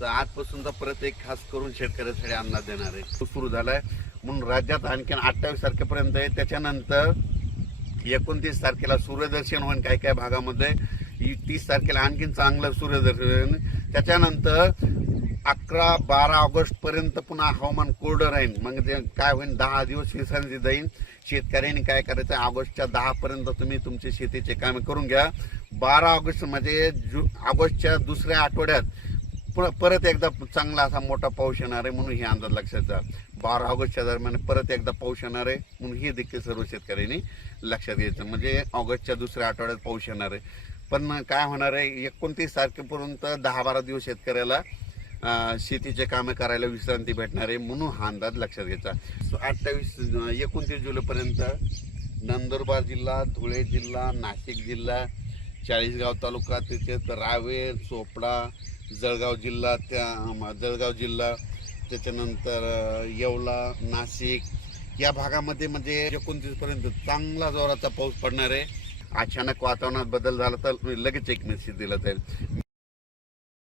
तर आजपासूनचा परत एक खास करून शेतकऱ्यासाठी अन्न देणार आहे सुरू झालाय म्हणून राज्यात आणखीन अठ्ठावीस तारखेपर्यंत आहे त्याच्यानंतर एकोणतीस तारखेला सूर्यदर्शन होईल काही काही भागामध्ये तीस तारखेला आणखीन चांगलं सूर्यदर्शन त्याच्यानंतर अकरा बारा ऑगस्ट पर्यंत पुन्हा हवामान कोरडं राहील मग ते काय होईल दहा दिवस विसर्जी जाईल शेतकऱ्यांनी काय करायचं ऑगस्टच्या दहा पर्यंत तुम्ही तुमचे शेतीचे कामे करून घ्या बारा ऑगस्ट म्हणजे जु ऑगस्टच्या दुसऱ्या आठवड्यात परत एकदा चांगला असा मोठा पाऊस येणार आहे म्हणून हे अंदाज लक्षात जा बारा ऑगस्टच्या दरम्यान परत एकदा पाऊस येणार आहे म्हणून हे देखील सर्व शेतकऱ्यांनी लक्षात घ्यायचं म्हणजे ऑगस्टच्या दुसऱ्या आठवड्यात पाऊस येणार आहे पण काय होणार आहे एकोणतीस तारखेपर्यंत दहा बारा दिवस शेतकऱ्याला शेतीचे कामं करायला विश्रांती भेटणार आहे म्हणून हा अंदाज लक्षात घ्यायचा अठ्ठावीस एकोणतीस जुलैपर्यंत नंदुरबार जिल्हा धुळे जिल्हा नाशिक जिल्हा चाळीसगाव तालुका तिथे रावेर चोपडा जळगाव जिल्हा त्या जळगाव जिल्हा त्याच्यानंतर येवला नाशिक या भागामध्ये म्हणजे एकोणतीसपर्यंत चांगला जोराचा पाऊस पडणार आहे अचानक वातावरणात बदल झाला तर लगेच एक मेसेज दिला जाईल